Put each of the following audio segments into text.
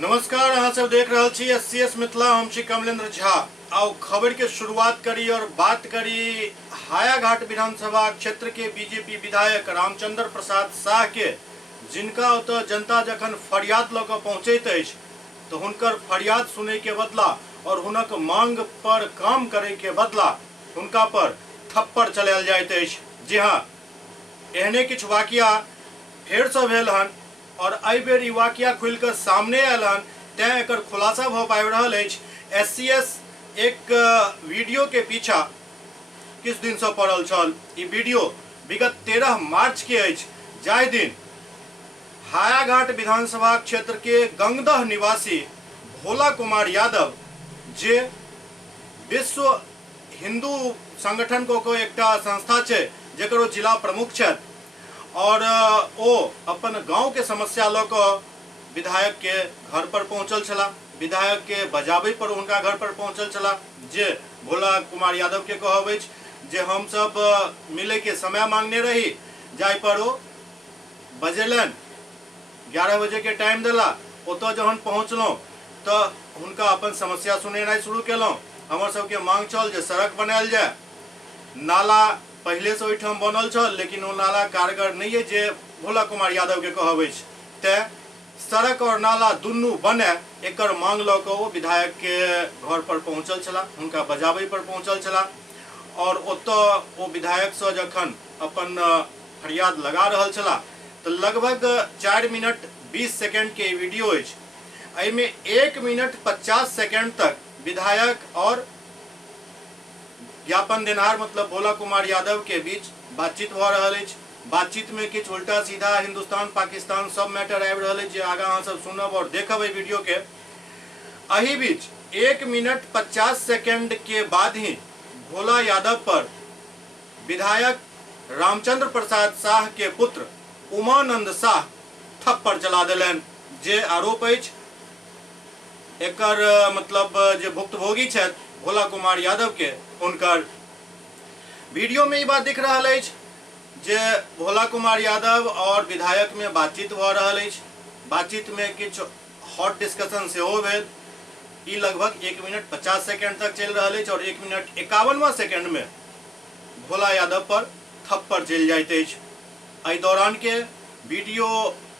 नमस्कार, अहाँ सब देख रहे छी एससीएस मिथिला। हम छी कमलेंद्र झा। आओ खबर के शुरुआत करी और बात करी हायाघाट विधानसभा क्षेत्र के बीजेपी विधायक रामचंद्र प्रसाद शाह के, जिनका ओतऽ जनता जखन फरियाद लऽ कऽ पहुँचैत अछि तऽ हुनकर फरियाद सुनै के बदला और हुनक मांग पर काम करे के बदला हुनका पर थप्पड़ चलायल जाइत अछि। जी हाँ, एहने किछु वाकिया फेर से भेल हन और एहि बेर ई वाकिया खुलि कऽ सामने आयल हन, तैं एकर खुलासा भऽ पाबि रहल अछि। एससीएस एक वीडियो के पीछा किछु दिन से पड़ल छल। ई वीडियो विगत 13 मार्च के अछि, जाहि दिन हायाघाट विधानसभा क्षेत्र के गंगदह निवासी भोला कुमार यादव, जे विश्व हिंदू संगठन को एकटा संस्था छै जेकर ओ जिला प्रमुख छथि, और ओ अपन गांव के समस्या लऽ कऽ विधायक के घर पर पहुंचल छला। विधायक के बजाबै पर उनका घर पर पहुंचल छला, जे भोला कुमार यादव के कहब अछि जे हम सब मिले के समय मांगने रही, जाहि पर ओ बजेलन 11 बजे के टाइम देला। ओतऽ जहन पहुंचलहुँ तऽ हुनका अपन समस्या सुनेनाइ शुरू केलहुँ। हमर सबके मांग छल जे सड़क बनायल जाए। नाला पहले से ओहिठाम बनल छल, लेकिन वो नाला कारगर नहीं है जे भोला कुमार यादव के कहब अछि। तैं सड़क और नाला दुनू बने, एकर मांग लऽ कऽ वो विधायक के घर पर पहुंचल छला, हुनका बजाबै पर पहुंचल छला। और ओतऽ वो विधायक से जखन अपन फरियाद लगा रहल छला तऽ लगभग 4 मिनट 20 सेकंड के वीडियो अछि। एहिमे 1 मिनट 50 सेकंड तक विधायक और ज्ञापन देनहार मतलब भोला कुमार यादव के बीच बातचीत भऽ रहल अछि। बातचीत में किछु उल्टा सीधा हिंदुस्तान पाकिस्तान सब मैटर आबि रहल अछि, जे आगा अहाँ सब सुनब और देखब एहि वीडियो के। एहि बीच 1 मिनट 50 सेकंड के बाद ही भोला यादव पर विधायक रामचंद्र प्रसाद शाह के पुत्र उमानंद शाह थप्पड़ चला देलनि, जे आरोप अछि। एकर मतलब जे भुक्तभोगी छथि भोला कुमार यादव के, हुनकर वीडियो में ई बात दिख रहा है जे भोला कुमार यादव और विधायक में बातचीत भऽ रहल अछि। बातचीत में किछु हॉट डिस्कशन सेहो भेल। ई लगभग 1 मिनट 50 सेकंड तक चलि रहल अछि और 1 मिनट 51वां सेकंड में भोला यादव पर थप्पड़ चलि जाइत अछि। एहि दौरान के वीडियो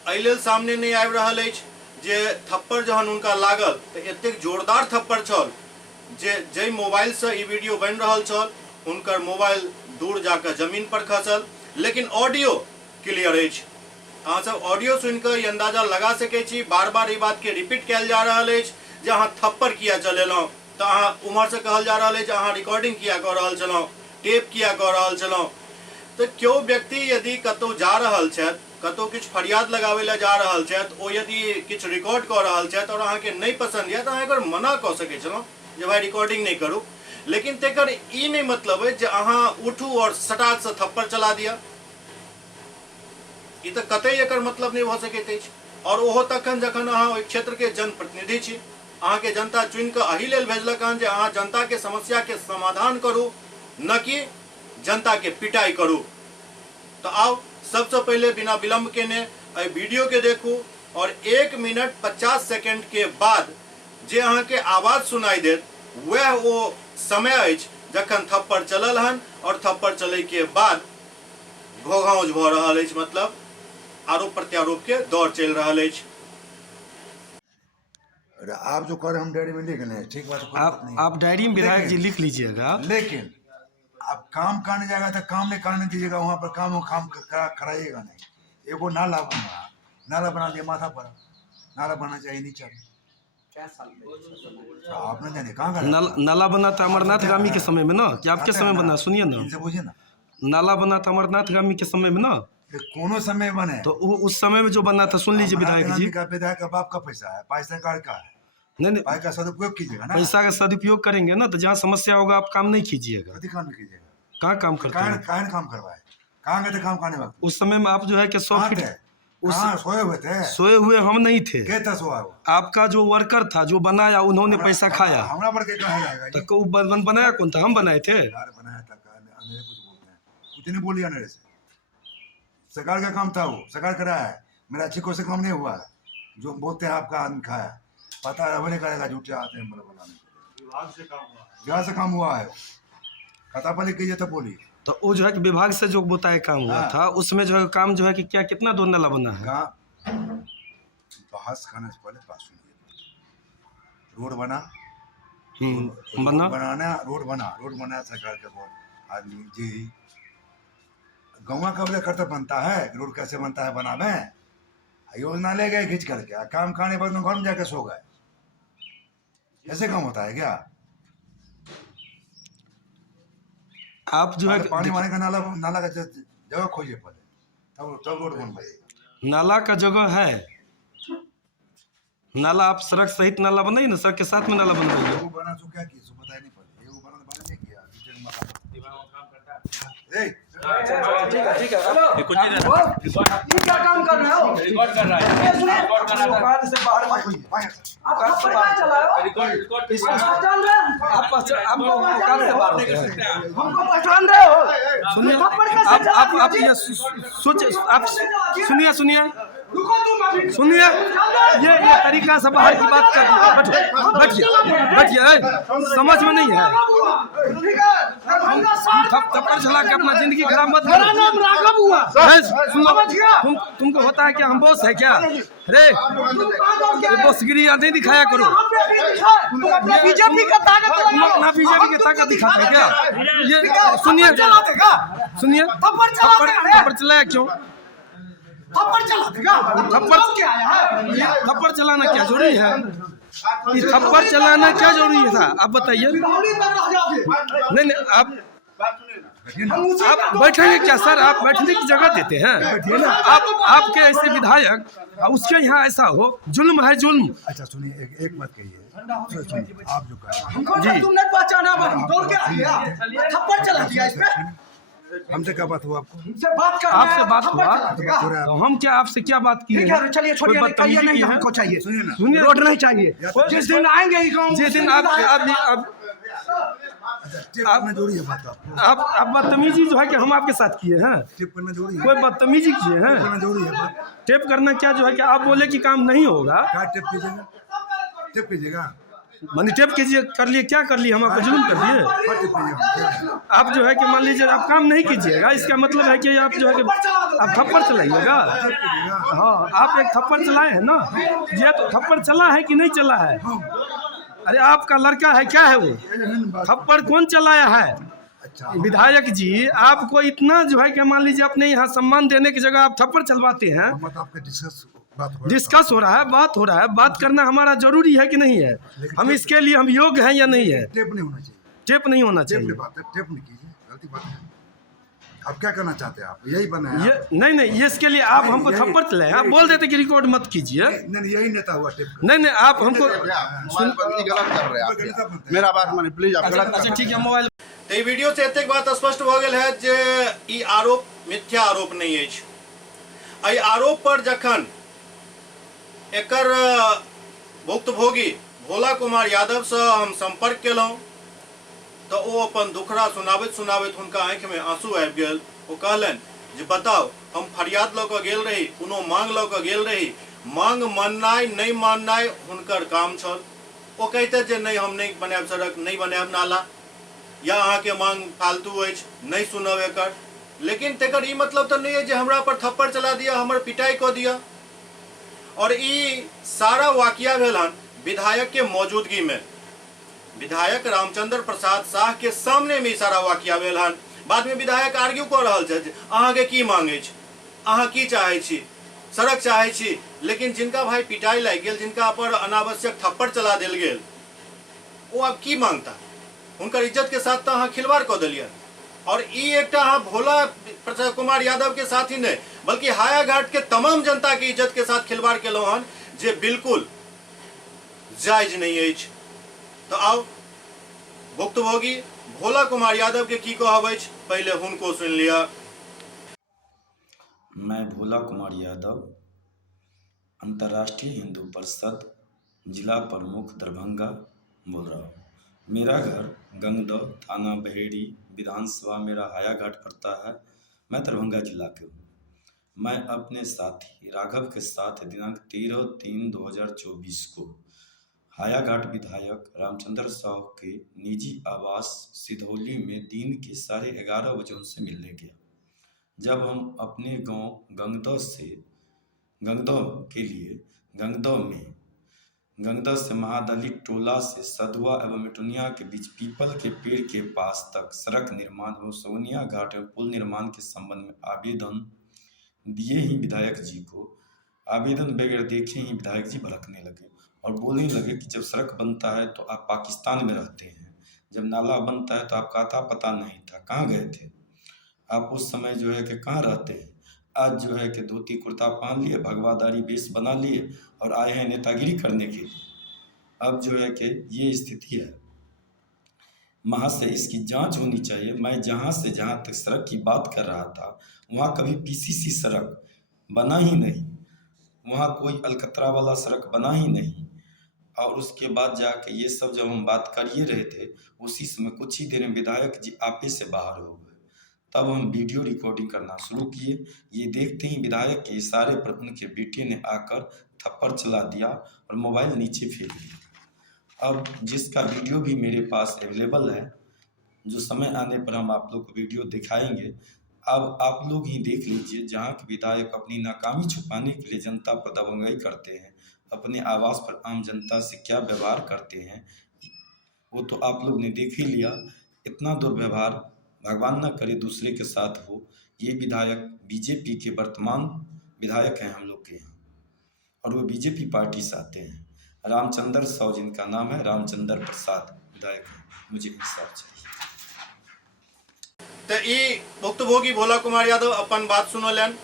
एहि लेल सामने नहीं आबि रहल अछि जे थप्पड़ जहन हुनका लागल तऽ एतेक जोरदार थप्पड़ छल जे मोबाइल से ई वीडियो बनि रहल छल, हुनकर मोबाइल दूर जाकर जमीन पर खसल। लेकिन ऑडियो क्लियर अछि। अहाँ सब ऑडियो सुनि कऽ ई अंदाजा लगा सकै छी। बार बार ई बात के रिपीट कयल जा रहल अछि जे अहाँ थप्पड़ किया चलेलहुँ, तऽ अहाँ उम्हर से कहल जा रहल अछि अहाँ रिकॉर्डिंग किया कऽ रहल छलहुँ, टेप किया कऽ रहल छलहुँ। तऽ केओ व्यक्ति यदि कतौ जा रहल छथि, कतौ किछु फरियाद लगाबै लए जा रहल छथि, ओ यदि किछु रिकॉर्ड कऽ रहल छथि और अहाँके नहीं पसंद यऽ तऽ अहाँ एकर मना कऽ सकै छलहुँ जे भाई रिकॉर्डिंग नहीं करू। लेकिन तेकर ई नहीं मतलब है जे अहाँ उठू और सटाक से थप्पड़ चला दिया। ई तऽ कतई एकर मतलब नहीं भऽ सकैत अछि। और ओहो तखन जखन अहाँ ओहि क्षेत्र के जनप्रतिनिधि छी। अहाँ के जनता चुनि कऽ एहि लेल भेजलक हन जे अहाँ जनता के समस्या के समाधान करू, न कि जनता के पिटाई करू। तो आओ सबसे पहले बिना विलंब केने एहि वीडियो के देखू और 1 मिनट 50 सेकंड के बाद जे अहाँ के आवाज सुनाई देत वह वो समय अछि जखन थप्पड़ चलल हन और थप्पड़ चलै के बाद घोघाउज भऽ रहल अछि, मतलब आरोप प्रत्यारोप के दौर चलि रहल अछि। आप जो कर हम डायरी में लिख लें, ठीक बात है, कोई बात नहीं। आप डायरी में विधायक जी लिख लीजिएगा। लेकिन आप काम करने जाएगा तो काम नहीं करने दीजिएगा, वहाँ पर काम कराइएगा नहीं। एगो नाला बन रहा, नाला बना दिया माथा पर, नाला बनना चाहिए नीचे। आपने जाने कहाँ नाला बना था अमरनाथ गामी के समय में ना, कि आपके समय बना? सुनिए ना, इनसे पूछिए ना। नाला बना था अमरनाथ गामी के समय में ना, कोनो समय बने तो उस समय में जो बना था, सुन लीजिए विधायक जी। विधायक का बाप का पैसा है, पैसा सरकार का है, नहीं पैसा का सदुपयोग कीजिएगा ना। पैसा का सदुपयोग करेंगे ना तो जहाँ समस्या होगा आप काम नहीं कीजिएगा। कभी काम नहीं कीजिएगा। कहाँ काम करते हैं? कहाँ काम करवाए, कहाँ गए थे काम करने वक्त? उस समय में आप जो है कि 100 फीट सोए हुए थे? सोए हुए हम नहीं थे। क्या था सोया हुआ? आपका जो वर्कर था जो बनाया, उन्होंने पैसा खाया। हमारा बढ़ के कहा जाएगा? तो बनाया कौन था? हम बनाए थे। यार बनाया था, अंधेरे कुछ बोलते हैं, कुछ नहीं बोलिए अंधेरे से। सरकार का काम था वो, सरकार कराया है, मेरा अच्छी कोई से काम नहीं हुआ है जो बोलते हैं आपका आदमी खाया। पता रब नहीं करेगा, झूठे आते हैं मतलब बनाने के लिए। विभाग से काम हुआ है, खता पर लिख कीजिए तो बोलिए। तो वो जो है कि विभाग से जो बताया काम हुआ हाँ। था, उसमें जो है काम जो है कि क्या कितना दो नाला बना है? कहाँ बहस खाने से पहले बात सुनिए। रोड बना, बना रोड बना सरकार के बहुत आदमी जी। गाँव का वजह करते बनता है, रोड कैसे बनता है बनावे, योजना ले गए खींच करके, काम खाने पर घर में जाके सो गए। ऐसे काम होता है क्या? आप जो है पानी वानी का नाला का जगह खोजिए पहले, तब रोड बन पाएगा। नाला का जगह है, नाला आप सड़क सहित नाला बनाइए ना, सड़क के साथ में नाला बनवाइए। वो बना तो क्या की सो बताया नहीं पहले, वो बना नहीं किया ठीक है ये क्या काम कर रहे हो? रिकॉर्ड कर रहा है, रिकॉर्ड कर रहा है। से बाहर आप कहाँ चला रहे हो? रिकॉर्ड पहचान रहे हैं? आप हमको पहचान रहे हो? हमको पहचान रहे हो? सुनिए, आप ये सोच, आप सुनिए रुको तुम अभी। सुनिए, ये तरीका से बाहर की बात कर, बैठिए, समझ में नहीं है। थप्पड़ चला के अपना जिंदगी खराब मत मेरा नाम राघव हुआ। तुमको होता है क्या, हम बॉस है क्या? अरे ये बॉसगिरी नहीं दिखाया करो। बीजेपी का ताकत तुम अपना बीजेपी की ताकत दिखाते हैं क्या? ये सुनिए थप्पड़ चलाया क्यों? थप्पड़ चला देगा? थप्पड़ चलाना क्या जरूरी है? थप्पड़ चलाना क्या जरूरी है था, आप बताइए। नहीं आप बैठेंगे क्या सर? आप बैठने की जगह देते हैं? आपके ऐसे विधायक, उसके यहाँ ऐसा हो, जुल्म है जुल्म। अच्छा सुनिए, एक बात कहिए, आप जो जी तुमने पहचाना, दौड़ के आ गया, थप्पड़ चला दिया इस पे। हमसे क्या बात हुआ आपको? आपसे बात हुआ तो हम क्या आपसे क्या बात की है? चलिए छोड़िए, नहीं हमको चाहिए, सुनिए, रोड नहीं चाहिए। जिस दिन आएंगे जिस दिन आप बदतमीजी जो है कि हम आपके साथ किए हैं, कोई बदतमीजी किए हैं? टेप करना क्या जो है कि आप बोले कि काम नहीं होगा, टेप कीजिएगा, मानी टेप कीजिए, कर लिए, क्या कर लिए? हम आपको जुल्म कर दिए? आप जो है कि मान लीजिए आप काम नहीं कीजिएगा, इसका मतलब है कि आप जो है कि आप थप्पड़ चलाइएगा। हाँ, आप एक थप्पड़ चलाए हैं ना, ये तो थप्पड़ चला है कि नहीं चला है? अरे आपका लड़का है क्या है वो? थप्पड़ कौन चलाया है? विधायक जी, आपको इतना जो है कि मान लीजिए अपने यहाँ सम्मान देने की जगह आप थप्पड़ चलवाते हैं। डिस्कस हो रहा है, बात हो रहा है, बात करना हमारा जरूरी है कि नहीं है? हम इसके लिए हम योग्य हैं या नहीं है? टेप नहीं होना चाहिए, टेप नहीं होना चाहिए। टेप नहीं कीजिए, गलती बात है। आप क्या करना चाहते हैं? आप यही बना है? ये नहीं, ये इसके लिए आप हमको थप्पड़ चलाए, आप बोल देते कि रिकॉर्ड मत कीजिए। नहीं, यही नेता हुआ टेप। नहीं, आप हमको गलत कर रहे हैं, मेरा बात माने प्लीज। अच्छा ठीक है, मोबाइल तो ई वीडियो से एतेक बात स्पष्ट भ गेल है जे ई आरोप मिथ्या आरोप नहीं अछि। एहि आरोप पर जखन एकर भुक्तभोगी भोला कुमार यादव से हम संपर्क केलहुँ तो वो अपन दुखड़ा सुनाबैत हुनका आँखि में आंसू आबि गेल। वो कहलनि जे बताओ, हम फरियाद लऽ कऽ गेल रही, कोनो मांग लऽ कऽ गेल रही, मांग माननाइ नहीं माननाइ हुनकर काम छल। वो कहते जे नहीं, हम नहीं बनायब सड़क, नहीं बनायब नाला, या अहाँ के मांग फालतू अछि, नहीं सुनब एकर। लेकिन तेकर ई मतलब तो नहीं है जे हमरा पर थप्पड़ चला दिया, हमर पिटाई कऽ दिया। और ई सारा वाकिया भेल हन विधायक के मौजूदगी में, विधायक रामचंद्र प्रसाद शाह के सामने में सारा वाकिया भेल हन। बाद में विधायक आर्ग्यू कऽ रहल छथि, अहाँ के की मांग अछि, अहाँ की चाहै छी, सड़क चाहै छी। लेकिन जिनका भाई पिटाई लागि गेल, जिनका पर अनावश्यक थप्पड़ चला देल गेल, वो अब की मांगता? उनकर इज्जत के साथ तो अहाँ खिलवाड़ कऽ देलियै। और ई एकटा अहाँ भोला कुमार यादव के साथ ही नहीं बल्कि हायाघाट के तमाम जनता के इज्जत के साथ खिलवाड़ केलहुँ हन, जे बिल्कुल जायज नहीं अछि। तो आओ भुक्तभोगी भोला कुमार यादव के की कहब अछि, पहले हुनको सुन लिया। मैं भोला कुमार यादव, अंतर्राष्ट्रीय हिंदू परिषद जिला प्रमुख दरभंगा बोल रहा हूँ। मेरा घर गंगदौ, थाना बहेड़ी, विधानसभा मेरा हायाघाट पड़ता है। मैं दरभंगा जिला के हूँ। मैं अपने साथी राघव के साथ दिनांक 13/3/2024 को हायाघाट विधायक रामचंद्र साहू के निजी आवास सिधौली में दिन के 11:30 बजे उनसे मिलने गया। जब हम अपने गांव गंगदह से महादलित टोला से सधुआ एवं मिटुनिया के बीच पीपल के पेड़ के पास तक सड़क निर्माण एवं सोनिया घाट में पुल निर्माण के संबंध में आवेदन दिए ही विधायक जी को आवेदन बगैर देखे ही विधायक जी भड़कने लगे और बोलने लगे कि जब सड़क बनता है तो आप पाकिस्तान में रहते हैं, जब नाला बनता है तो आपका आता पता नहीं था, कहाँ गए थे आप उस समय जो है कि कहाँ रहते हैं। आज जो है कि धोती कुर्ता पहन लिए, भगवादारी वेश बना लिए और आए हैं नेतागिरी करने के लिए। अब जो है कि ये स्थिति है, वहाँ से इसकी जांच होनी चाहिए। मैं जहाँ से जहाँ तक सड़क की बात कर रहा था वहाँ कभी पीसीसी सड़क बना ही नहीं, वहाँ कोई अलकतरा वाला सड़क बना ही नहीं। और उसके बाद जाके ये सब जब हम बात कर ही रहे थे उसी समय कुछ ही देर में विधायक जी आपे से बाहर हो गए। तब हम वीडियो रिकॉर्डिंग करना शुरू किए। ये देखते ही विधायक के इशारे पर उनके बेटे ने आकर थप्पड़ चला दिया और मोबाइल नीचे फेंक दिया। अब जिसका वीडियो भी मेरे पास अवेलेबल है, जो समय आने पर हम आप लोग को वीडियो दिखाएंगे। अब आप लोग ही देख लीजिए, जहाँ के विधायक अपनी नाकामी छुपाने के लिए जनता पर दबंगाई करते हैं, अपने आवास पर आम जनता से क्या व्यवहार करते हैं वो तो आप लोग ने देख ही लिया। इतना दुर्व्यवहार भगवान न करे दूसरे के साथ हो। ये विधायक बीजेपी के वर्तमान विधायक हैं हम लोग के यहाँ, और वो बीजेपी पार्टी से आते हैं। रामचंद्र साहू जिनका नाम है, रामचंद्र प्रसाद विधायक है। मुझे इंसाफ चाहिए। तो ई भुक्तभोगी भोला कुमार यादव अपन बात सुनलन।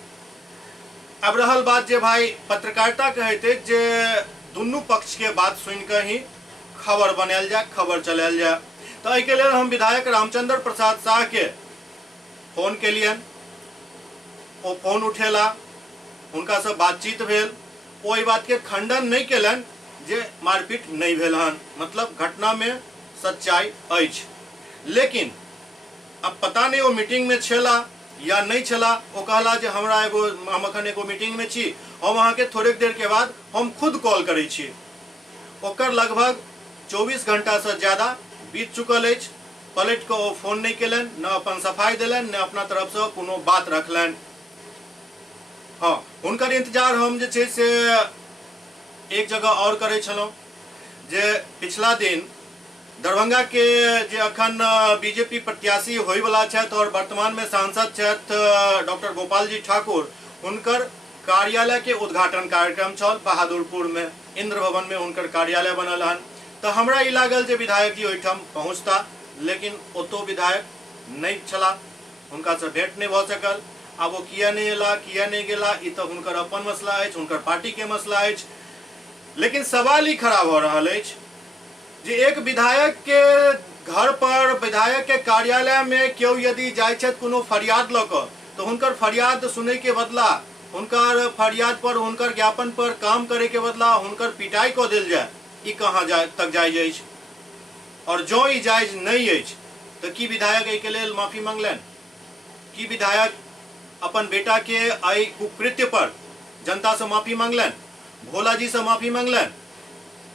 अब रहल बात जे भाई पत्रकारिता कहे थे जे दुनू पक्ष के बात सुन के ही खबर बनायल जाए, खबर चलायल जाए। तो एहि के लिए हम विधायक रामचंद्र प्रसाद शाह के फोन के लिए, वो फोन उठेला, उनका से बातचीत भेल। ओहि बात के खंडन नहीं केलन जे मारपीट नहीं भेल हन, मतलब घटना में सच्चाई अछि। लेकिन अब पता नहीं वो मीटिंग में छला या नहीं छला। वो कहला जे हमरा हम अखन एगो मीटिंग में छी, हम अहाँ के थोड़े देर के बाद हम खुद कॉल करै छी। ओकर लगभग 24 घंटा से ज्यादा बीत चुकल अछि। पलट के वो फोन नहीं केलन, न अपन सफाई दिलन, न अपना तरफ से कोनो बात रखलन। हाँ, हुनकर इंतजार हम जे छै से एक जगह और करे छलहुँ जे पिछला दिन दरभंगा के जे अखन बीजेपी प्रत्याशी होय वाला छथि और वर्तमान में सांसद छथि डॉक्टर गोपाल जी ठाकुर, हुनकर कार्यालय के उद्घाटन कार्यक्रम छल बहादुरपुर में, इंद्र भवन में हुनकर कार्यालय बनल हन। तो हमरा ई लागल जे विधायक जी ओहिठाम पहुँचता, लेकिन ओतो विधायक नहीं छला, हुनका से भेंट नहीं भ सकल। आब वो किया नहीं एला, किया नहीं गेला, ई तो हुनकर अपन मसला अछि, हुनकर पार्टी के मसला अछि। लेकिन सवाल ही खड़ा भ रहल अछि जे एक विधायक के घर पर, विधायक के कार्यालय में केओ यदि जाय छथि कोनो फरियाद लऽ कऽ, तो हुनकर फरियाद सुनै के बदला, हुनकर फरियाद पर, हुनकर ज्ञापन पर काम करे के बदला हुनकर पिटाई कऽ देल जाय, ई कहाँ तक जायज अछि? और जो ई जायज नहीं अछि तो की विधायक एहि के लेल माफी मांगलनि? की विधायक अपन बेटा के एहि कुकृत्य पर जनता से माफी मांगलनि, भोला जी से माफी मांगलनि?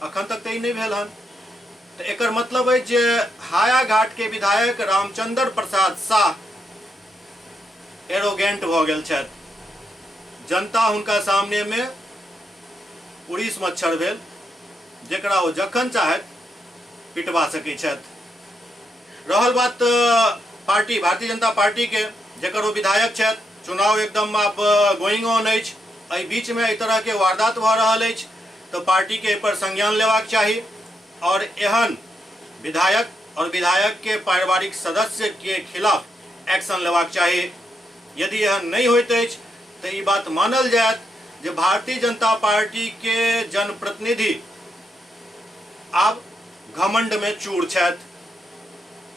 अखन तक तो ई नहीं भेल हन। तो एकर मतलब है जे हायाघाट के विधायक रामचंद्र प्रसाद शाह एरोगेंट भ गेल छथि। जनता हुनका सामने में उड़ीस मच्छर भेल, जेकरा वो जखन चाहत पिटवा सकै छथि। रहल बात पार्टी भारतीय जनता पार्टी के, जेकर वो विधायक छथि, चुनाव एकदम आप गोइंग ऑन अछि, एहि बीच में एहि तरह के वारदात भ रहल अछि, तो पार्टी के एहि पर संज्ञान लेबाक चाही और एहन विधायक और विधायक के पारिवारिक सदस्य के खिलाफ एक्शन लेबाक चाही। यदि एहन नहीं होइत अछि तो ई बात मानल जायत जे भारतीय जनता पार्टी के जनप्रतिनिधि आब घमंड में चूर छथि।